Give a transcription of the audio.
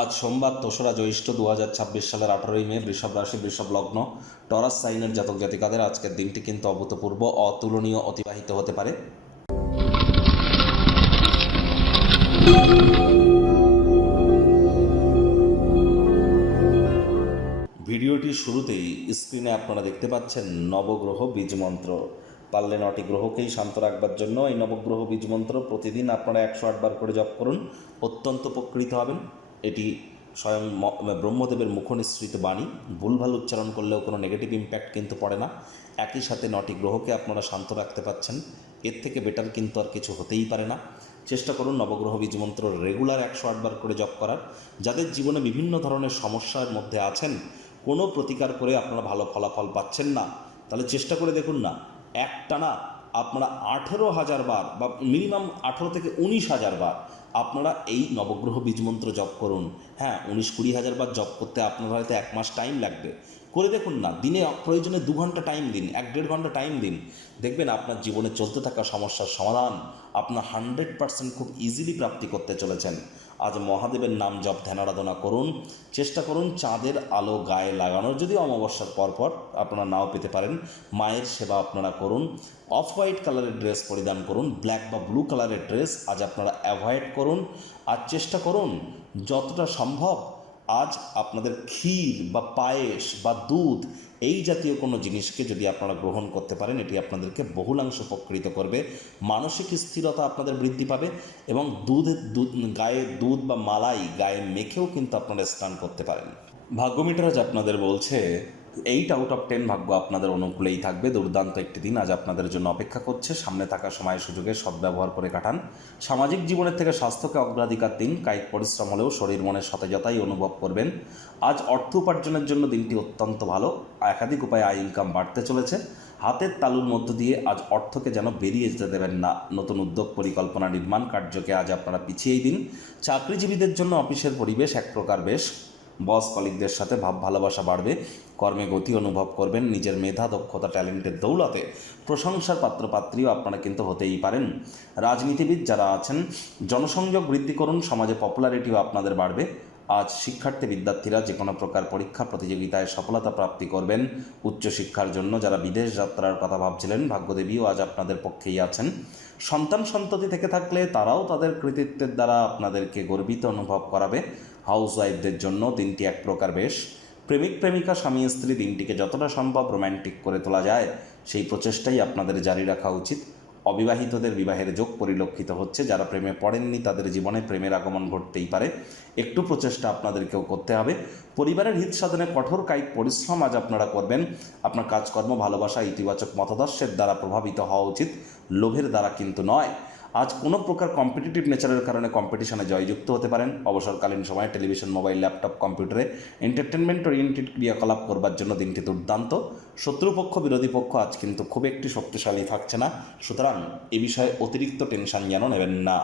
আজ সোমবার ২রা জ্যৈষ্ঠ ২০২৬ সালের ১৮ই মে, বৃষভ রাশি, বৃষভ লগ্ন, টরাস সাইনের জাতক জাতিকাদের আজকের দিনটি কিন্তু অভূতপূর্ব, অতুলনীয় অতিবাহিত হতে পারে। ভিডিওটির শুরুতেই স্ক্রিনে আপনারা দেখতে পাচ্ছেন নবগ্রহ বীজমন্ত্র। পারলে ৯টি গ্রহকেই শান্ত রাখবার জন্য এই নবগ্রহ বীজমন্ত্র প্রতিদিন আপনারা ১০৮ বার করে জপ করুন, অত্যন্ত উপকৃত হবেন। এটি স্বয়ং ব্রহ্মদেবের মুখনিসৃত বাণী, ভুলভাল উচ্চারণ করলেও কোনো নেগেটিভ ইম্প্যাক্ট কিন্তু পড়ে না। একই সাথে ৯টি গ্রহকে আপনারা শান্ত রাখতে পাচ্ছেন, এর থেকে বেটার কিন্তু আর কিছু হতেই পারে না। চেষ্টা করুন নবগ্রহ বীজমন্ত্র রেগুলার ১০৮ বার করে জপ করার। যাদের জীবনে বিভিন্ন ধরনের সমস্যার মধ্যে আছেন, কোনো প্রতিকার করে আপনারা ভালো ফলাফল পাচ্ছেন না, তাহলে চেষ্টা করে দেখুন না, একটানা আপনারা ১৮,০০০ বার বা মিনিমাম ১৮ থেকে ১৯,০০০ বার আপনারা এই নবগ্রহ বীজমন্ত্র জপ করুন। হ্যাঁ, ১৯-২০ হাজার বার জপ করতে আপনার হয়তো ১ মাস টাইম লাগবে, করে দেখুন না। দিনে প্রয়োজনে ২ ঘন্টা টাইম দিন, ১-১.৫ ঘন্টা টাইম দিন, দেখবেন আপনার জীবনে চলতে থাকা সমস্যার সমাধান আপনার 100% খুব ইজিলি প্রাপ্তি করতে চলেছেন। আজ মহাদেবের নাম জপ ধ্যান আরাধনা করুন। চেষ্টা করুন চাঁদের আলো গায়ে লাগানোর, যদি অমাবস্যার পরপর আপনারা নাও পেতে পারেন। মায়ের সেবা আপনারা করুন। অফ হোয়াইট কালারের ড্রেস পরিধান করুন, ব্ল্যাক বা ব্লু কালারের ড্রেস আজ আপনারা অ্যাভয়েড করুন। আর চেষ্টা করুন যতটা সম্ভব আজ আপনাদের ক্ষীর বা পায়েস বা দুধ এই জাতীয় কোনো জিনিসকে যদি আপনারা গ্রহণ করতে পারেন, এটি আপনাদেরকে বহুলাংশ উপকৃত করবে। মানসিক স্থিরতা আপনাদের বৃদ্ধি পাবে এবং গায়ে দুধ বা মালাই গায়ে মেখেও কিন্তু আপনারা স্নান করতে পারেন। ভাগ্য মিটার আজ আপনাদের বলছে 8/10 ভাগ্য আপনাদের অনুকূলেই থাকবে। দুর্দান্ত একটি দিন আজ আপনাদের জন্য অপেক্ষা করছে। সামনে থাকা সময় সুযোগের সদ্ব্যবহার করে কাটান। সামাজিক জীবনের থেকে স্বাস্থ্যকে অগ্রাধিকার দিন। কায়িক পরিশ্রম হলেও শরীর মনের সতেজতাই অনুভব করবেন। আজ অর্থ উপার্জনের জন্য দিনটি অত্যন্ত ভালো। একাধিক উপায়ে আয় ইনকাম বাড়তে চলেছে। হাতের তালুর মধ্য দিয়ে আজ অর্থকে যেন বেরিয়ে যেতে দেবেন না। নতুন উদ্যোগ, পরিকল্পনা, নির্মাণ কার্যকে আজ আপনারা পিছিয়েই দিন। চাকরিজীবীদের জন্য অফিসের পরিবেশ এক প্রকার বেশ। বস কলিগদের সাথে ভাব ভালোবাসা বাড়বে। কর্মে গতি অনুভব করবেন। নিজের মেধা, দক্ষতা, ট্যালেন্টের দৌলতে প্রশংসার পাত্রপাত্রীও আপনারা কিন্তু হতেই পারেন। রাজনীতিবিদ যারা আছেন, জনসংযোগ বৃদ্ধি করুন। সমাজে পপুলারিটিও আপনাদের বাড়বে। আজ শিক্ষার্থী বিদ্যার্থীরা যে কোনো প্রকার পরীক্ষা প্রতিযোগিতায় সফলতা প্রাপ্তি করবেন। উচ্চশিক্ষার জন্য যারা বিদেশ যাত্রার কথা ভাবছিলেন, ভাগ্যদেবীও আজ আপনাদের পক্ষেই আছেন। সন্তান সন্ততি থেকে থাকলে তারাও তাদের কৃতিত্বের দ্বারা আপনাদেরকে গর্বিত অনুভব করাবে। হাউসওয়াইফদের জন্য দিনটি এক প্রকার বেশ। প্রেমিক প্রেমিকা, স্বামী স্ত্রী দিনটিকে যতটা সম্ভব রোম্যান্টিক করে তোলা যায় সেই প্রচেষ্টাই আপনাদের জারি রাখা উচিত। অবিবাহিতদের বিবাহের যোগ পরিলক্ষিত হচ্ছে। যারা প্রেমে পড়েননি তাদের জীবনে প্রেমের আগমন ঘটতেই পারে। একটু প্রচেষ্টা আপনাদেরকেও করতে হবে। পরিবারের হিত সাধনে কঠোর কায়িক পরিশ্রম আজ আপনারা করবেন। আপনার কাজকর্ম, ভালোবাসা, ইতিবাচক মতাদর্শের দ্বারা প্রভাবিত হওয়া উচিত, লোভের দ্বারা কিন্তু নয়। আজ কোনো প্রকার কম্পিটিটিভ নেচারের কারণে কম্পিটিশনে জয়যুক্ত হতে পারেন। অবসরকালীন সময়ে টেলিভিশন, মোবাইল, ল্যাপটপ, কম্পিউটারে এন্টারটেনমেন্ট ওরিয়েন্টেড ক্রিয়াকলাপ করবার জন্য দিনটি দুর্দান্ত। শত্রুপক্ষ, বিরোধী পক্ষ আজ কিন্তু খুব একটি শক্তিশালী থাকছে না, সুতরাং এ বিষয়ে অতিরিক্ত টেনশন যেন নেবেন না।